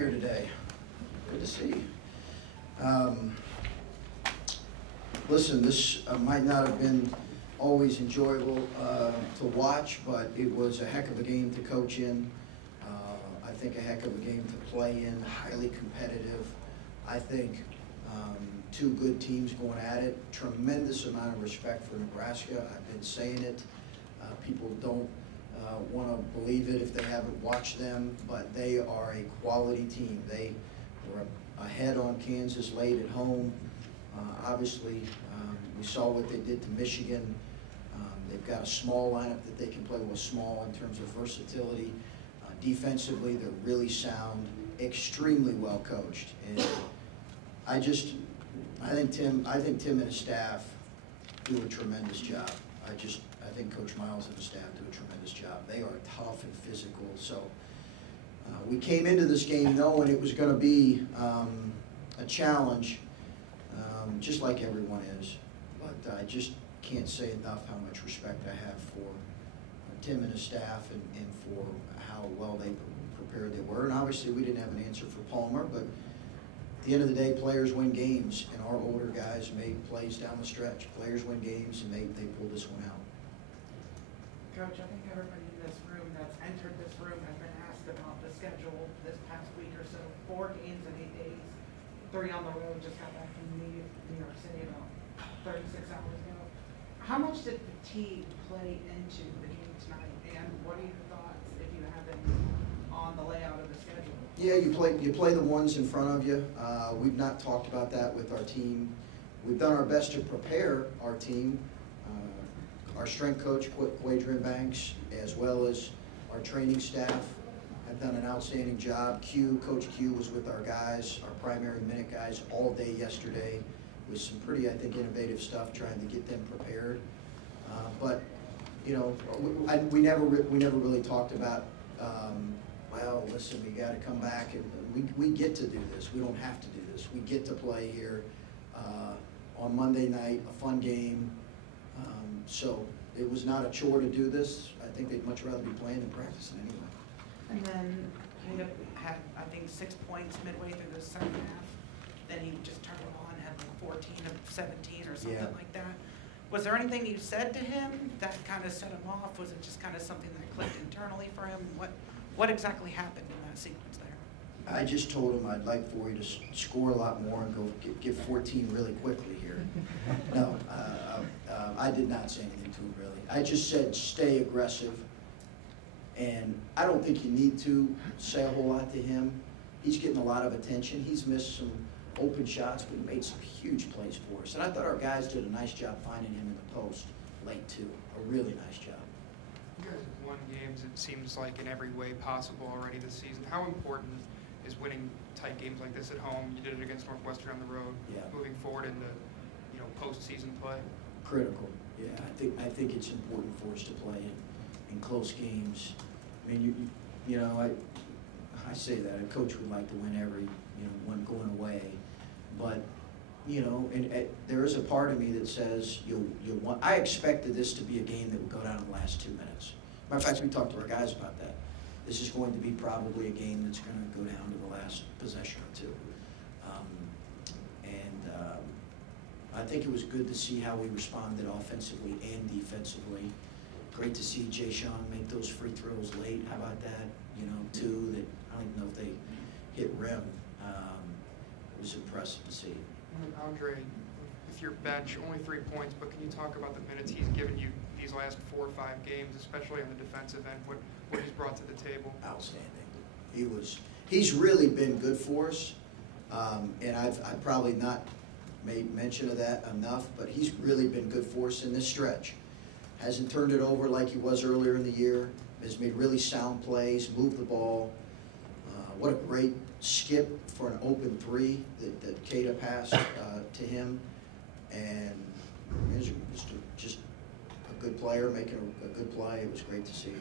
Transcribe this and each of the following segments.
here today. Good to see you. Listen, this might not have been always enjoyable to watch, but it was a heck of a game to coach in. I think a heck of a game to play in, highly competitive. I think two good teams going at it. Tremendous amount of respect for Nebraska. I've been saying it. People don't want to believe it if they haven't watched them, but they are a quality team. They were ahead on Kansas late at home. Obviously, we saw what they did to Michigan. They've got a small lineup that they can play with, small in terms of versatility. Defensively, they're really sound, extremely well coached, and I think Tim and his staff do a tremendous job. I think Coach Miles and his staff do a tremendous job. They are tough and physical. So we came into this game knowing it was going to be a challenge, just like everyone is. But I just can't say enough how much respect I have for Tim and his staff and for how well they prepared they were. And obviously we didn't have an answer for Palmer, but at the end of the day, players win games, and our older guys made plays down the stretch. Players win games, and they pulled this one out. Coach, I think everybody in this room that's entered this room has been asked about the schedule this past week or so. 4 games in 8 days, 3 on the road. Just got back from New York City about 36 hours ago. How much did fatigue play into the game tonight, and what are your thoughts, if you have any, on the layout of the schedule? Yeah, you play the ones in front of you. We've not talked about that with our team. We've done our best to prepare our team. Our strength coach, Quadrin Banks, as well as our training staff, have done an outstanding job. Coach Q was with our guys, our primary minute guys, all day yesterday with some pretty, I think, innovative stuff, trying to get them prepared. But you know, we never really talked about. Well, listen, we got to come back, and we get to do this. We don't have to do this. We get to play here on Monday night, a fun game. So it was not a chore to do this. I think they'd much rather be playing than practicing anyway. And then Caleb had, I think, 6 points midway through the second half. Then he just turned it on, had like 14 of 17 or something like that. Was there anything you said to him that kind of set him off? Was it just kind of something that clicked internally for him? What exactly happened in that sequence there? I just told him I'd like for you to score a lot more and go get 14 really quickly here. No, I did not say anything to him really. I just said stay aggressive, and I don't think you need to say a whole lot to him. He's getting a lot of attention. He's missed some open shots, but he made some huge plays for us. And I thought our guys did a nice job finding him in the post late too. A really nice job. You guys have won games, it seems like, in every way possible already this season. How important is winning tight games like this at home? You did it against Northwestern on the road. Yeah. Moving forward into, postseason play. Critical. Yeah, I think it's important for us to play in close games. I mean, I say that a coach would like to win every one going away, but and there is a part of me that says you'll want. I expected this to be a game that would go down in the last 2 minutes. Matter of fact, we talked to our guys about that. This is going to be probably a game that's going to go down to the last possession or two. I think it was good to see how we responded offensively and defensively. Great to see Jay Sean make those free throws late. How about that? 2 that I don't even know if they hit rim. It was impressive to see. Andre, with your bench, only 3 points, but can you talk about the minutes he's given you these last 4 or 5 games, especially on the defensive end, what he's brought to the table? Outstanding. He's really been good for us, and I've probably not made mention of that enough, but he's really been good for us in this stretch. Hasn't turned it over like he was earlier in the year. Has made really sound plays, moved the ball. What a great skip for an open 3 that Kada passed to him, and he's just a good player making a good play. It was great to see.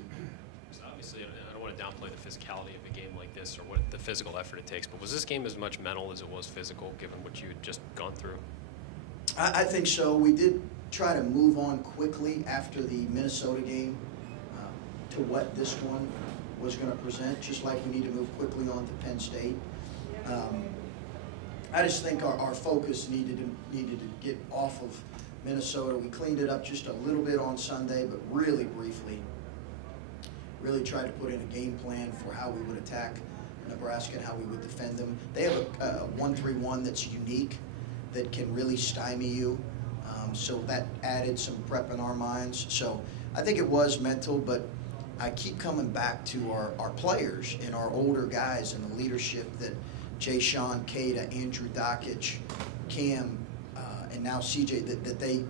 Obviously, I don't want to downplay the physicality of a game like this or what the physical effort it takes, but was this game as much mental as it was physical, given what you had just gone through? I think so. We did try to move on quickly after the Minnesota game to wet this one. was going to present, just like we need to move quickly on to Penn State. I just think our focus needed to get off of Minnesota. We cleaned it up just a little bit on Sunday, but really briefly. Really tried to put in a game plan for how we would attack Nebraska and how we would defend them. They have a 1-3-1 that's unique, that can really stymie you. So that added some prep in our minds. So I think it was mental, but I keep coming back to our players and our older guys and the leadership that Jay Sean, Kada, Andrew Dockich, Cam, and now CJ, that they,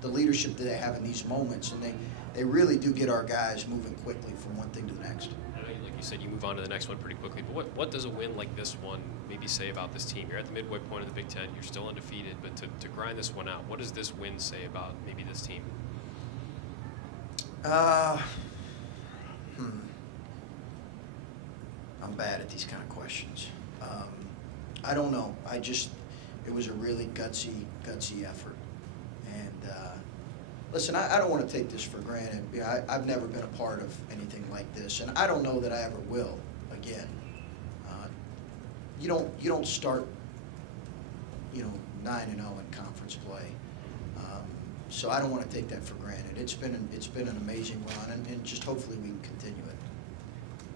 the leadership that they have in these moments, and they really do get our guys moving quickly from one thing to the next. Like you said, you move on to the next one pretty quickly, but what does a win like this one maybe say about this team? You're at the midway point of the Big Ten, you're still undefeated, but to grind this one out, what does this win say about maybe this team? I'm bad at these kind of questions. I don't know. It was a really gutsy effort. And listen, I don't want to take this for granted. I've never been a part of anything like this, and I don't know that I ever will again. You don't start, 9-0 in conference play. So I don't want to take that for granted. It's been an amazing run, and just hopefully we can continue it.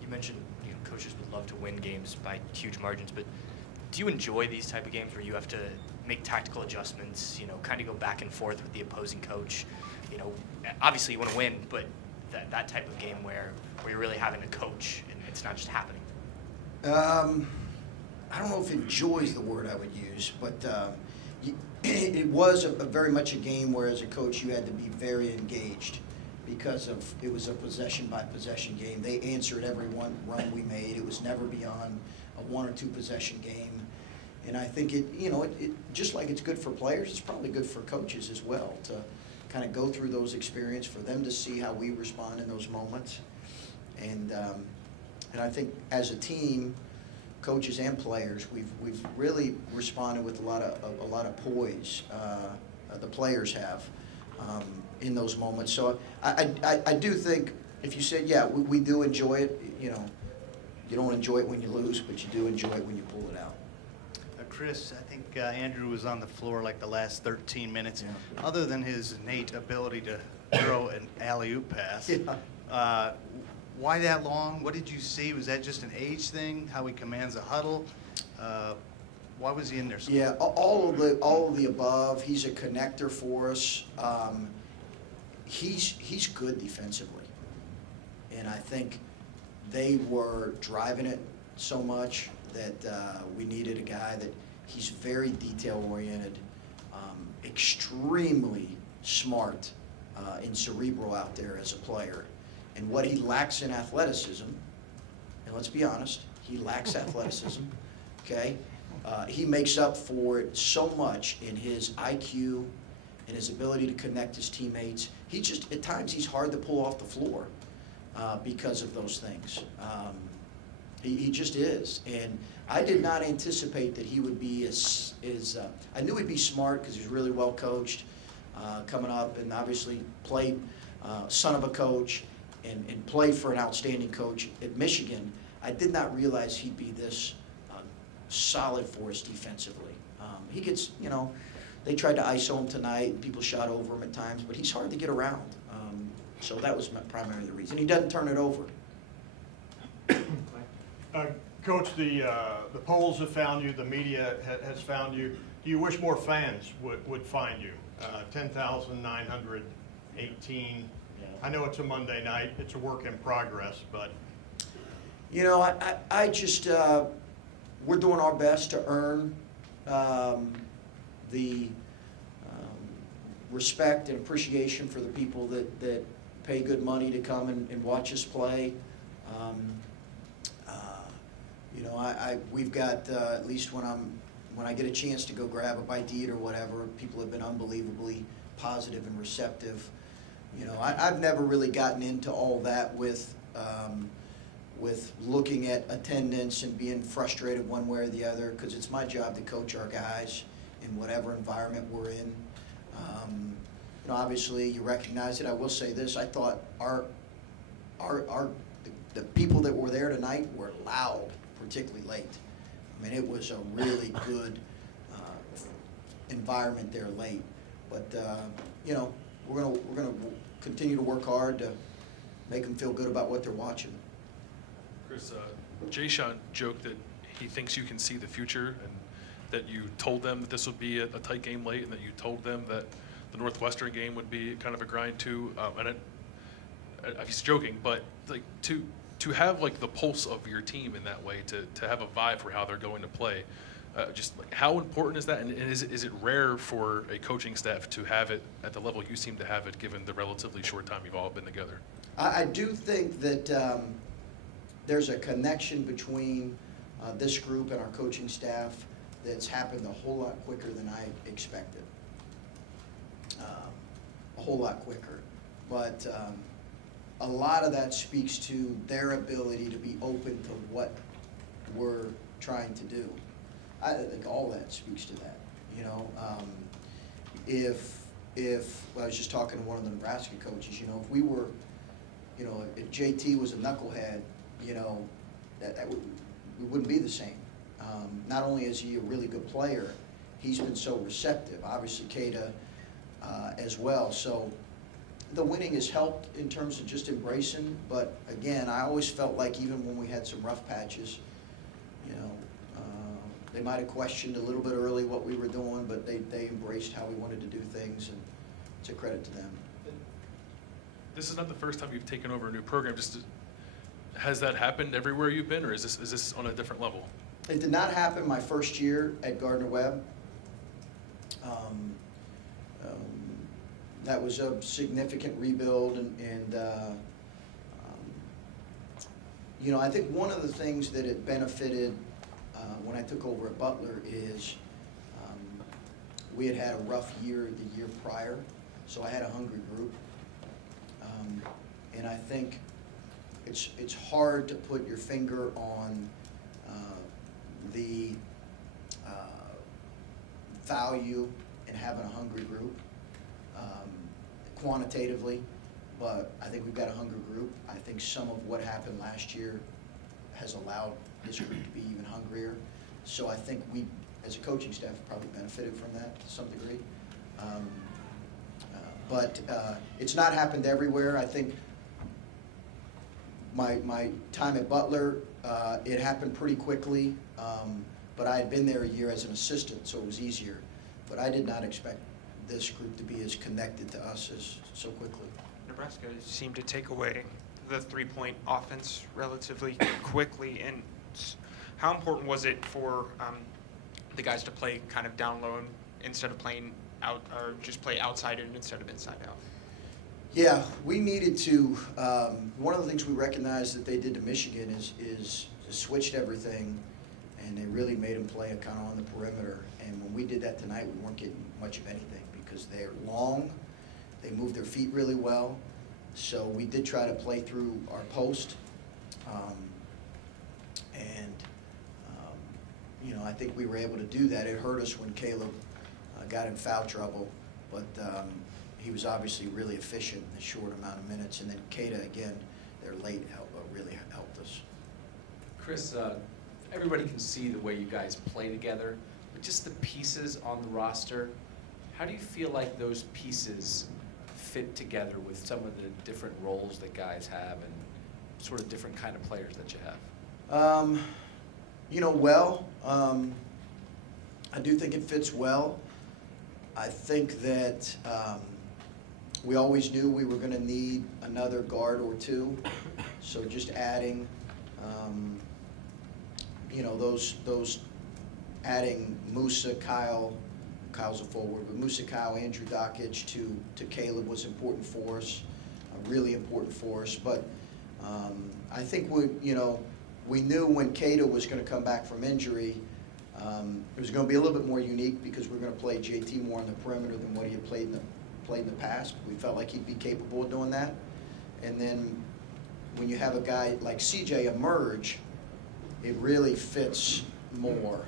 You mentioned coaches would love to win games by huge margins, but do you enjoy these type of games where you have to make tactical adjustments, kind of go back and forth with the opposing coach? Obviously you want to win, but that type of game where you're really having to coach and it's not just happening. I don't know if enjoy is the word I would use, but it was very much a game where as a coach you had to be very engaged because it was a possession-by-possession game. They answered every run we made. It was never beyond a 1 or 2 possession game. And I think it just like it's good for players, it's probably good for coaches as well to kind of go through those experiences, for them to see how we respond in those moments. And I think as a team, coaches and players, we've really responded with a lot of poise. The players have in those moments. So I do think if you said, yeah, we do enjoy it. You don't enjoy it when you lose, but you do enjoy it when you pull it out. Chris, I think Andrew was on the floor like the last 13 minutes. Yeah. Other than his innate ability to throw an alley-oop pass, Yeah. why that long? What did you see? Was that just an age thing, how he commands a huddle? Why was he in there so long? Yeah, all of the above. He's a connector for us. He's good defensively. And I think they were driving it so much that we needed a guy that he's very detail-oriented, extremely smart and cerebral out there as a player. And what he lacks in athleticism, and let's be honest, he lacks athleticism, okay? He makes up for it so much in his IQ and his ability to connect his teammates. At times he's hard to pull off the floor because of those things. He just is. And I did not anticipate that he would be I knew he'd be smart because he's really well coached coming up, and obviously played son of a coach and played for an outstanding coach at Michigan. I did not realize he'd be this solid for us defensively. He gets, they tried to ISO him tonight, and people shot over him at times, but he's hard to get around. So that was primarily the reason. He doesn't turn it over. Coach, the polls have found you, the media has found you. Do you wish more fans would find you? 10,918. I know it's a Monday night, it's a work in progress, but. I just, we're doing our best to earn the respect and appreciation for the people that pay good money to come and watch us play. We've got at least when I get a chance to go grab a bite to eat or whatever, people have been unbelievably positive and receptive. I've never really gotten into all that with looking at attendance and being frustrated one way or the other, because it's my job to coach our guys in whatever environment we're in. Obviously you recognize it. I will say this: I thought our the people that were there tonight were loud, particularly late. I mean, it was a really good environment there late. But you know, we're gonna continue to work hard to make them feel good about what they're watching. Chris, Jay Sean joked that he thinks you can see the future, and that you told them that this would be a tight game late, and that you told them that the Northwestern game would be kind of a grind too. He's joking, but like to have like the pulse of your team in that way, to have a vibe for how they're going to play. Just like, how important is that, and is it rare for a coaching staff to have it at the level you seem to have it, given the relatively short time you've all been together? I do think that there's a connection between this group and our coaching staff that's happened a whole lot quicker than I expected. A whole lot quicker. But a lot of that speaks to their ability to be open to what we're trying to do. I think all that speaks to that. You know, if I was just talking to one of the Nebraska coaches, you know, if we were, you know, if JT was a knucklehead, you know, we wouldn't be the same. Not only is he a really good player, he's been so receptive. Obviously, Keita as well. So the winning has helped in terms of just embracing. But again, I always felt like even when we had some rough patches, you know, they might have questioned a little bit early what we were doing, but they embraced how we wanted to do things, and it's a credit to them. This is not the first time you've taken over a new program. Has that happened everywhere you've been, or is this on a different level? It did not happen my first year at Gardner-Webb. That was a significant rebuild, and you know, I think one of the things that it benefited when I took over at Butler is we had a rough year the year prior, so I had a hungry group, and I think it's hard to put your finger on the value in having a hungry group quantitatively, but I think we've got a hungry group. I think some of what happened last year has allowed this group to be even hungrier. So I think we, as a coaching staff, probably benefited from that to some degree. But it's not happened everywhere. I think my time at Butler, it happened pretty quickly, but I had been there a year as an assistant, so it was easier. But I did not expect this group to be as connected to us as so quickly. Nebraska seemed to take away the three-point offense relatively quickly, and how important was it for the guys to play kind of down low instead of playing out, or just play outside in instead of inside out? Yeah, we needed to. One of the things we recognized that they did to Michigan is switched everything, and they really made them play kind of on the perimeter. And when we did that tonight, we weren't getting much of anything because they're long, they move their feet really well. So we did try to play through our post, you know, I think we were able to do that. It hurt us when Caleb got in foul trouble, but he was obviously really efficient in a short amount of minutes. And then Keita, again, their late help really helped us. Chris, everybody can see the way you guys play together, but just the pieces on the roster, how do you feel like those pieces fit together with some of the different roles that guys have and sort of different kind of players that you have? You know, well, I do think it fits well. I think that we always knew we were going to need another guard or two, so just adding, you know, those adding Musa, Kyle's a forward, but Musa, Kyle, Andrew Dockage to Caleb was important for us, really important for us. But I think we knew when Keita was going to come back from injury, it was going to be a little bit more unique because we're going to play JT more on the perimeter than what he had played in the past. We felt like he'd be capable of doing that. And then when you have a guy like CJ emerge, it really fits more.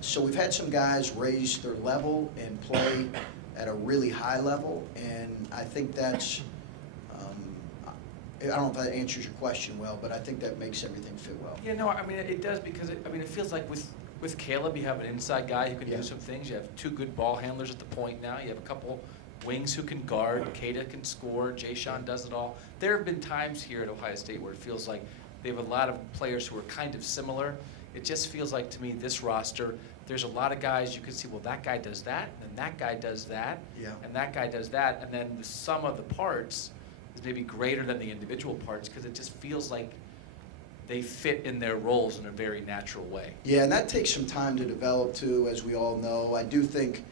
So we've had some guys raise their level and play at a really high level, and I think that's I don't know if that answers your question well, but I think that makes everything fit well. Yeah, no, I mean, it does because, it feels like with Caleb, you have an inside guy who can Yeah. do some things. You have 2 good ball handlers at the point now. You have a couple wings who can guard. Kata can score. Jay Sean does it all. There have been times here at Ohio State where it feels like they have a lot of players who are kind of similar. It just feels like to me this roster, there's a lot of guys you can see, well, that guy does that, and that guy does that, Yeah. and that guy does that, and then the sum of the parts is maybe greater than the individual parts because it just feels like they fit in their roles in a very natural way. Yeah, and that takes some time to develop too, as we all know. I do think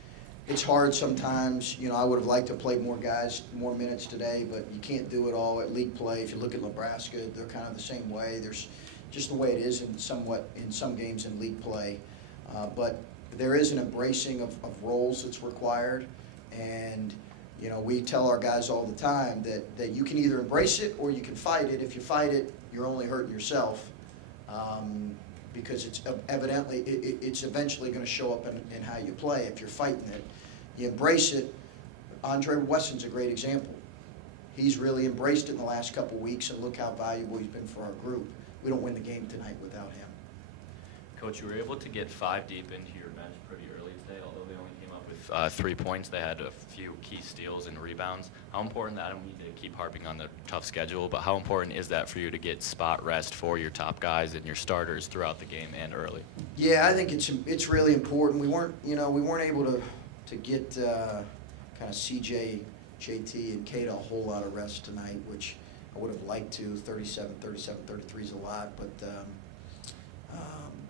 it's hard sometimes. You know, I would have liked to play more guys, more minutes today, but you can't do it all at league play. If you look at Nebraska, they're kind of the same way. There's just the way it is in some games in league play. But there is an embracing of roles that's required, and you know, we tell our guys all the time that you can either embrace it or you can fight it. If you fight it, you're only hurting yourself, because it's evidently it's eventually going to show up in how you play. If you're fighting it, you embrace it. Andre Wesson's a great example. He's really embraced it in the last couple weeks, and look how valuable he's been for our group. We don't win the game tonight without him. Coach, you were able to get 5 deep into your bench pretty early today, although they only came up with 3 points. They had a few key steals and rebounds. How important, I don't need to keep harping on the tough schedule, but how important is that for you to get spot rest for your top guys and your starters throughout the game and early? Yeah, I think it's really important. We weren't able to get kind of CJ, JT, and Kata a whole lot of rest tonight, which I would have liked to. 37, 33 is a lot,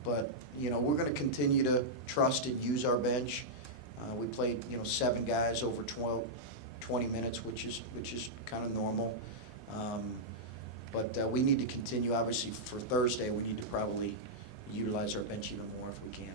but you know, we're going to continue to trust and use our bench. We played 7 guys over 20 minutes, which is kind of normal. But we need to continue. Obviously, for Thursday, we need to probably utilize our bench even more if we can.